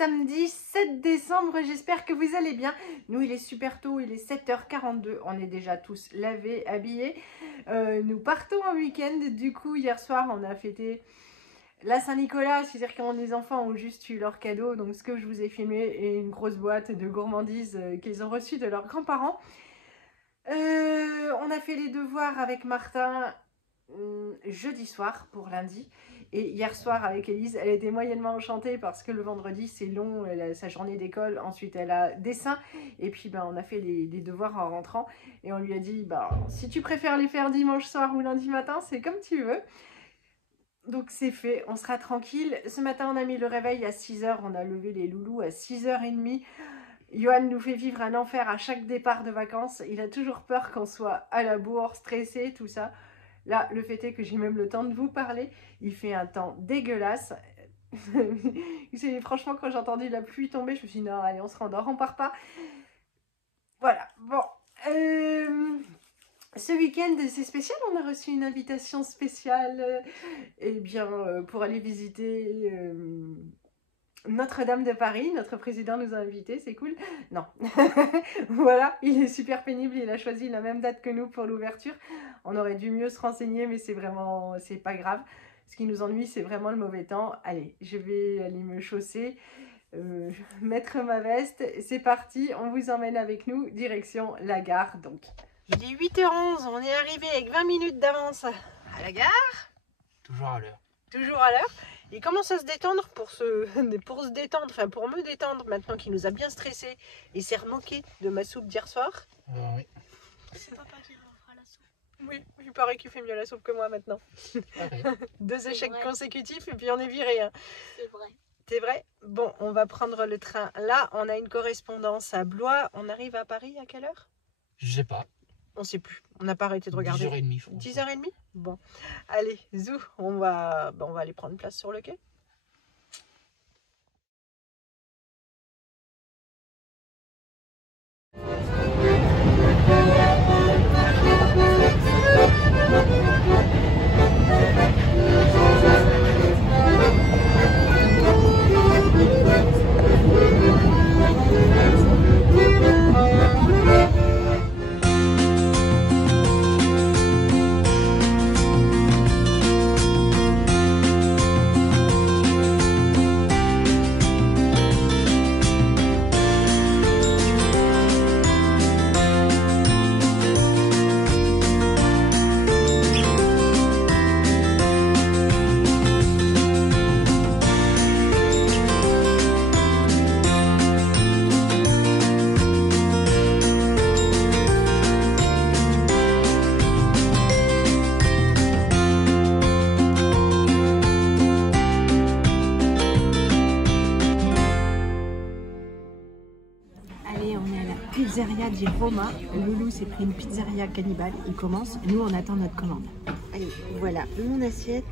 samedi 7 décembre, j'espère que vous allez bien. Nous, il est super tôt, il est 7h42, on est déjà tous lavés, habillés. Nous partons en week-end, du coup, hier soir, on a fêté la Saint-Nicolas, c'est-à-dire quand les enfants ont juste eu leur cadeau, donc ce que je vous ai filmé est une grosse boîte de gourmandises qu'ils ont reçue de leurs grands-parents. On a fait les devoirs avec Martin jeudi soir pour lundi. Et hier soir avec Élise, elle était moyennement enchantée parce que le vendredi c'est long, elle a sa journée d'école, ensuite elle a dessin et puis on a fait les devoirs en rentrant et on lui a dit si tu préfères les faire dimanche soir ou lundi matin, c'est comme tu veux. Donc c'est fait, on sera tranquille. Ce matin on a mis le réveil à 6h, on a levé les loulous à 6h30. Johan nous fait vivre un enfer à chaque départ de vacances, il a toujours peur qu'on soit à la bourre, stressé, tout ça. Là, le fait est que j'ai même le temps de vous parler. Il fait un temps dégueulasse. Franchement, quand j'ai entendu la pluie tomber, je me suis dit non, allez, on se rendort, on part pas. Voilà, bon. Ce week-end, c'est spécial. On a reçu une invitation spéciale pour aller visiter Notre-Dame de Paris. Notre président nous a invités, c'est cool. Non, voilà, il est super pénible. Il a choisi la même date que nous pour l'ouverture. On aurait dû mieux se renseigner, mais c'est pas grave. Ce qui nous ennuie, c'est vraiment le mauvais temps. Allez, je vais aller me chausser, mettre ma veste. C'est parti, on vous emmène avec nous, direction la gare. Donc, il est 8h11, on est arrivé avec 20 minutes d'avance à la gare. Toujours à l'heure. Toujours à l'heure. Il commence à se détendre pour se détendre, enfin pour me détendre maintenant qu'il nous a bien stressé. Il s'est remoqué de ma soupe d'hier soir. Oui. C'est papa qui fera la soupe. Oui, il paraît qu'il fait mieux la soupe que moi maintenant. Pareil. 2 échecs vrai. consécutifs et puis on est viré. Hein. C'est vrai. C'est vrai? Bon, on va prendre le train là. On a une correspondance à Blois. On arrive à Paris à quelle heure? Je sais pas. On sait plus. On n'a pas arrêté de regarder. 10h30, je crois. 10h30? Bon. Allez, zou, on va aller prendre place sur le quai. Pizzeria di Roma. Loulou s'est pris une pizzeria cannibale. Il commence. Nous, on attend notre commande. Allez, voilà mon assiette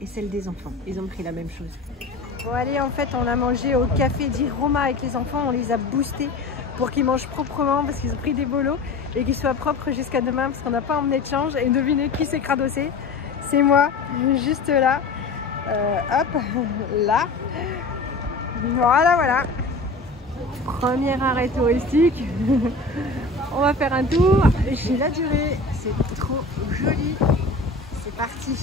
et celle des enfants. Ils ont pris la même chose. Bon, allez, en fait, on a mangé au café di Roma avec les enfants. On les a boostés pour qu'ils mangent proprement parce qu'ils ont pris des bolos et qu'ils soient propres jusqu'à demain parce qu'on n'a pas emmené de change. Et devinez qui s'est cradossé? C'est moi, juste là. Hop, là. Voilà, voilà. Premier arrêt touristique. On va faire un tour chez La Durée. C'est trop joli. C'est parti.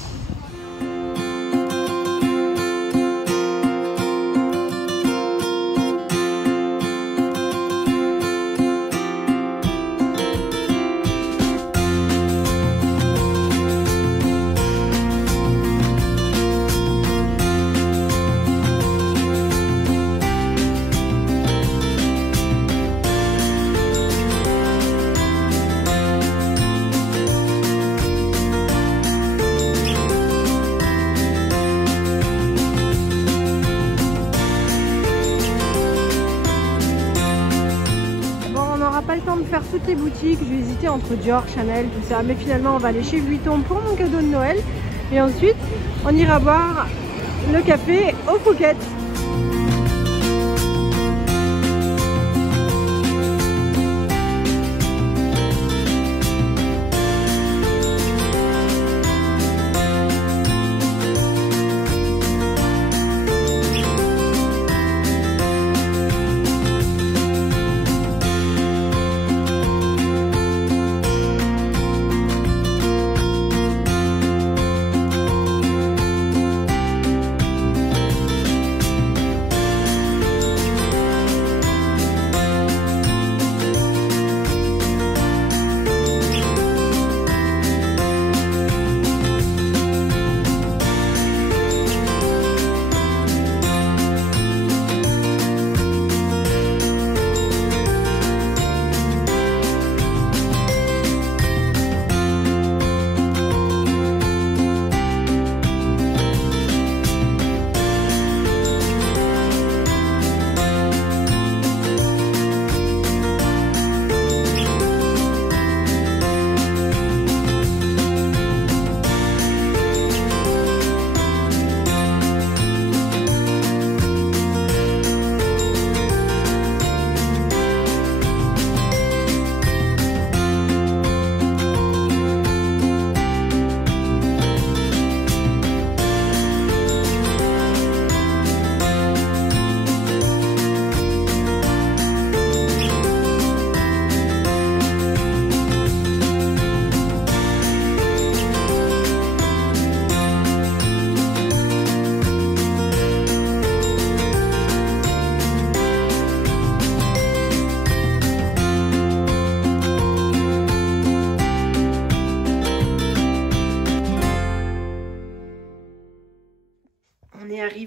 Pas le temps de faire toutes les boutiques, je vais hésiter entre Dior, Chanel, tout ça, mais finalement on va aller chez Vuitton pour mon cadeau de Noël et ensuite on ira boire le café au Phuket.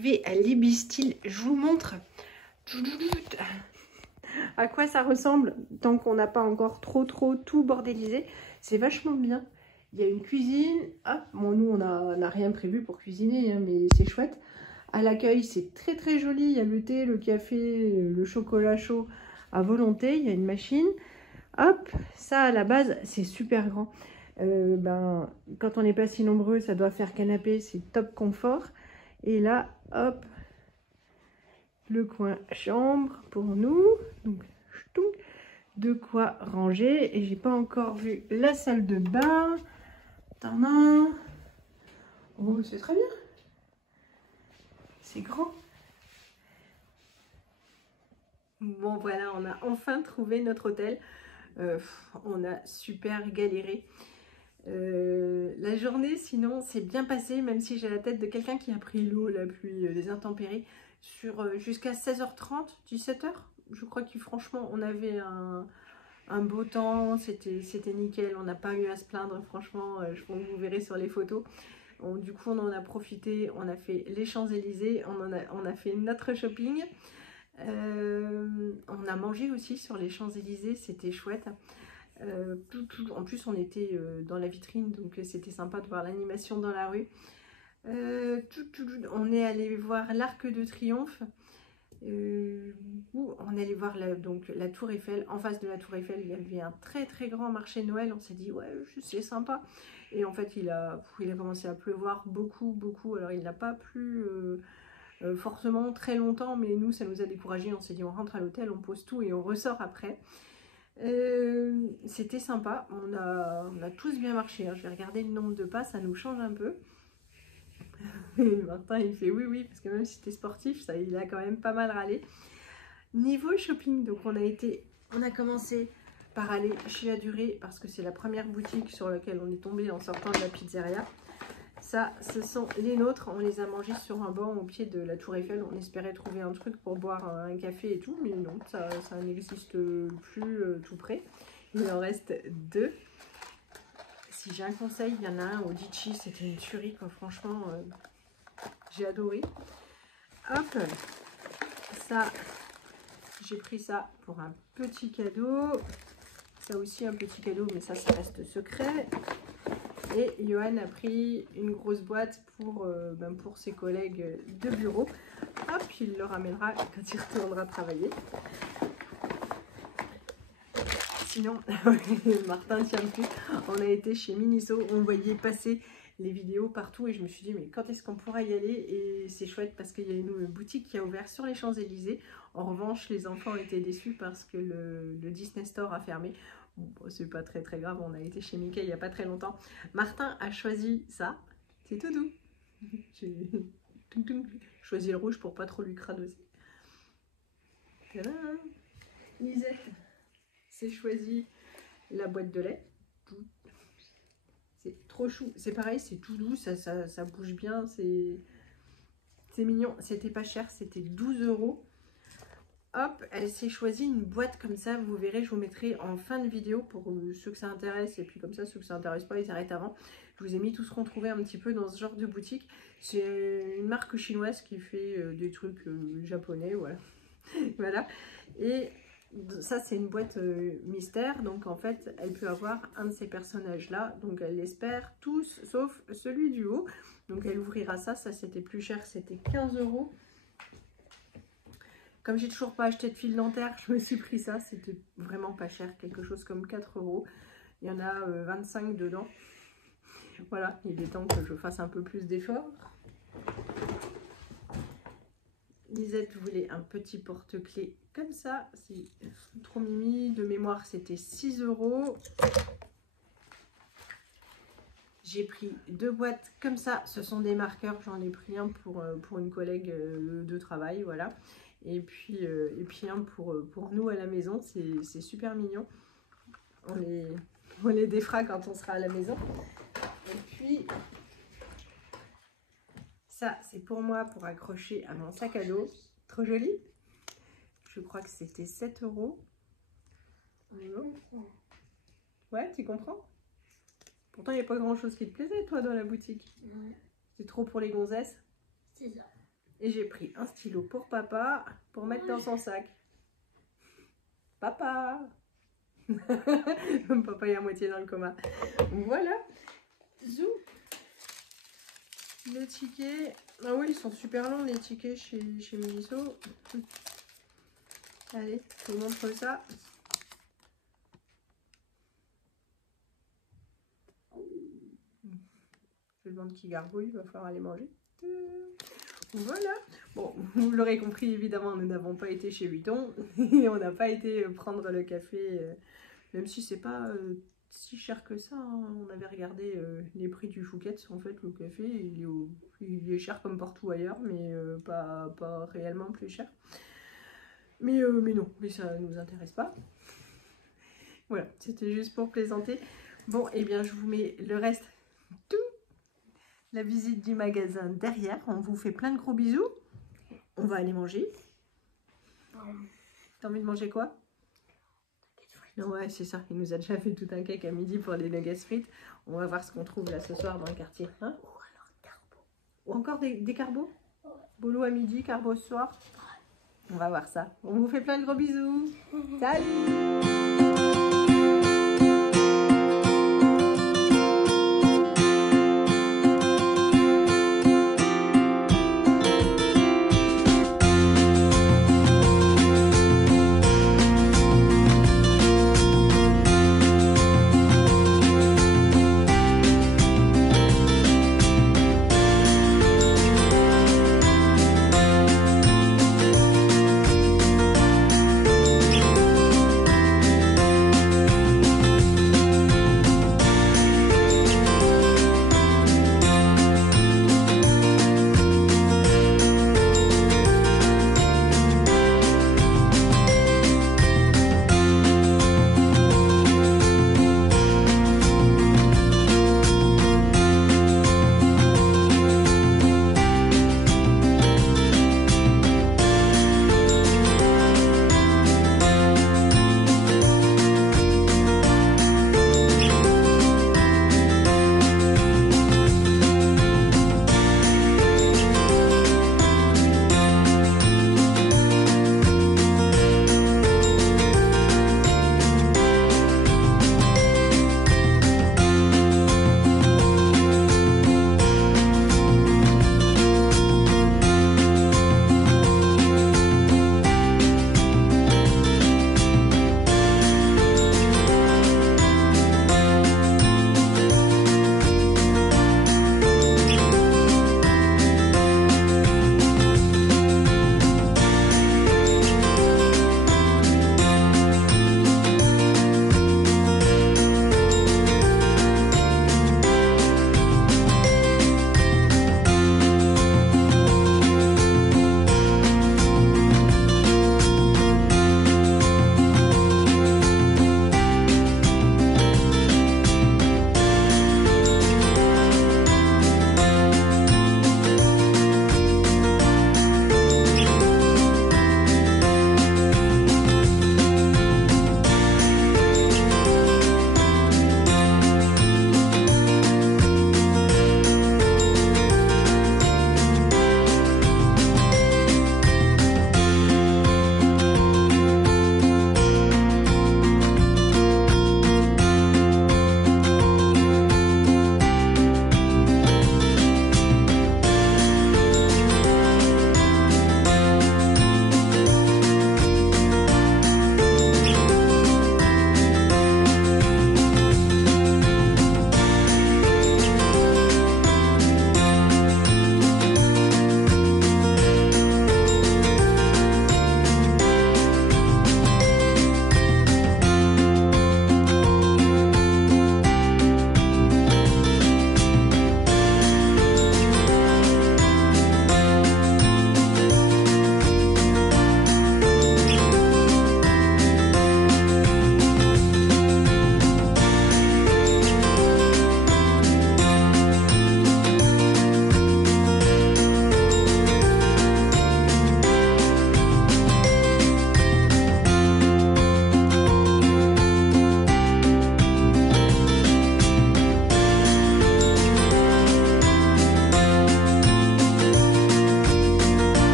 arrivé à Libistil. Je vous montre à quoi ça ressemble tant qu'on n'a pas encore trop tout bordélisé. C'est vachement bien. Il y a une cuisine. Ah, bon, nous, on n'a rien prévu pour cuisiner, hein, mais c'est chouette. À l'accueil, c'est très joli. Il y a le thé, le café, le chocolat chaud à volonté. Il y a une machine. Hop, ça à la base, c'est super grand. Quand on n'est pas si nombreux, ça doit faire canapé, c'est top confort. Et là, hop, le coin chambre pour nous. Donc, de quoi ranger. Et j'ai pas encore vu la salle de bain. Oh, c'est très bien. C'est grand. Bon, voilà, on a enfin trouvé notre hôtel. On a super galéré. La journée, sinon, s'est bien passée, même si j'ai la tête de quelqu'un qui a pris l'eau, la pluie, des intempéries, jusqu'à 16h30, 17h. Je crois que franchement, on avait un beau temps, c'était nickel, on n'a pas eu à se plaindre, franchement, je pense que vous verrez sur les photos. Du coup, on en a profité, on a fait les Champs-Élysées, on a fait notre shopping. On a mangé aussi sur les Champs-Élysées, c'était chouette. En plus, on était dans la vitrine, donc c'était sympa de voir l'animation dans la rue. On est allé voir l'Arc de Triomphe. On est allé voir la Tour Eiffel. En face de la Tour Eiffel, il y avait un très grand marché Noël. On s'est dit, ouais, c'est sympa. Et en fait, il a commencé à pleuvoir beaucoup. Alors, il n'a pas plu forcément très longtemps, mais nous, ça nous a découragés. On s'est dit, on rentre à l'hôtel, on pose tout et on ressort après. C'était sympa. On a tous bien marché. Hein. Je vais regarder le nombre de pas, ça nous change un peu. Et Martin, il fait oui, parce que même si c'était sportif, ça, il a quand même pas mal râlé. Niveau shopping, donc on a commencé par aller chez La Durée, parce que c'est la première boutique sur laquelle on est tombé en sortant de la pizzeria. Ça, ce sont les nôtres. On les a mangés sur un banc au pied de la Tour Eiffel. On espérait trouver un truc pour boire un café et tout, mais non, ça n'existe plus tout près. Il en reste 2. Si j'ai un conseil, il y en a un au Litchi, c'était une tuerie, quoi. Franchement, j'ai adoré. Hop, ça, j'ai pris ça pour un petit cadeau. Ça aussi, un petit cadeau, mais ça reste secret. Et Johan a pris une grosse boîte pour ses collègues de bureau. Hop, il le ramènera quand il retournera travailler. Sinon, Martin ne tient plus. On a été chez Miniso, on voyait passer les vidéos partout et je me suis dit mais quand est-ce qu'on pourra y aller? Et c'est chouette parce qu'il y a une boutique qui a ouvert sur les Champs-Élysées. En revanche, les enfants étaient déçus parce que le Disney Store a fermé. Bon, c'est pas très grave, on a été chez Mickey il n'y a pas très longtemps. Martin a choisi ça, c'est tout doux. J'ai choisi le rouge pour pas trop lui cradoser. Lisette s'est choisi la boîte de lait. C'est trop chou. C'est pareil, c'est tout doux, ça bouge bien, c'est mignon. C'était pas cher, c'était 12 €. Hop, elle s'est choisie une boîte comme ça, vous verrez, je vous mettrai en fin de vidéo pour ceux que ça intéresse, et puis comme ça, ceux que ça intéresse pas, ils arrêtent avant. Je vous ai mis tout ce qu'on trouvait un petit peu dans ce genre de boutique. C'est une marque chinoise qui fait des trucs japonais, voilà. Voilà. Et ça, c'est une boîte mystère, donc en fait, elle peut avoir un de ces personnages-là, donc elle l'espère tous, sauf celui du haut. Donc elle ouvrira ça, c'était plus cher, c'était 15 €. Comme j'ai toujours pas acheté de fil dentaire, je me suis pris ça, c'était vraiment pas cher, quelque chose comme 4 €. Il y en a 25 dedans. Voilà, il est temps que je fasse un peu plus d'efforts. Lisette voulait un petit porte-clés comme ça, c'est trop mimi. De mémoire, c'était 6 €. J'ai pris 2 boîtes comme ça, ce sont des marqueurs, j'en ai pris un pour une collègue de travail, voilà. Et puis un pour nous à la maison, c'est super mignon. On les défera quand on sera à la maison. Et puis, ça c'est pour moi, pour accrocher à mon sac à dos. Trop joli. Je crois que c'était 7 €. Ouais, tu comprends? Pourtant, il n'y a pas grand chose qui te plaisait, toi, dans la boutique. Ouais. C'est trop pour les gonzesses. C'est ça. Et j'ai pris un stylo pour papa, pour mettre dans son sac. Papa. Papa est à moitié dans le coma. Voilà. Zou. Les tickets. Ah oui, ils sont super longs les tickets chez Melisso. Allez, je vous montre ça. Je demande qui gargouille, il va falloir aller manger. Voilà. Bon, vous l'aurez compris, évidemment, nous n'avons pas été chez Vuitton et on n'a pas été prendre le café, même si c'est pas si cher que ça. Hein. On avait regardé les prix du Fouquet's. En fait, le café, il est cher comme partout ailleurs, mais pas réellement plus cher. Mais non, mais ça ne nous intéresse pas. Voilà, c'était juste pour plaisanter. Bon, et bien, je vous mets le reste, tout. La visite du magasin derrière. On vous fait plein de gros bisous. On va aller manger. T'as envie de manger quoi? Ouais, c'est ça. Il nous a déjà fait tout un cake à midi pour les nuggets frites. On va voir ce qu'on trouve là ce soir dans le quartier. Hein? Ou alors carbo. Ou encore des carbos? Bolo à midi, carbo ce soir. On va voir ça. On vous fait plein de gros bisous. Salut!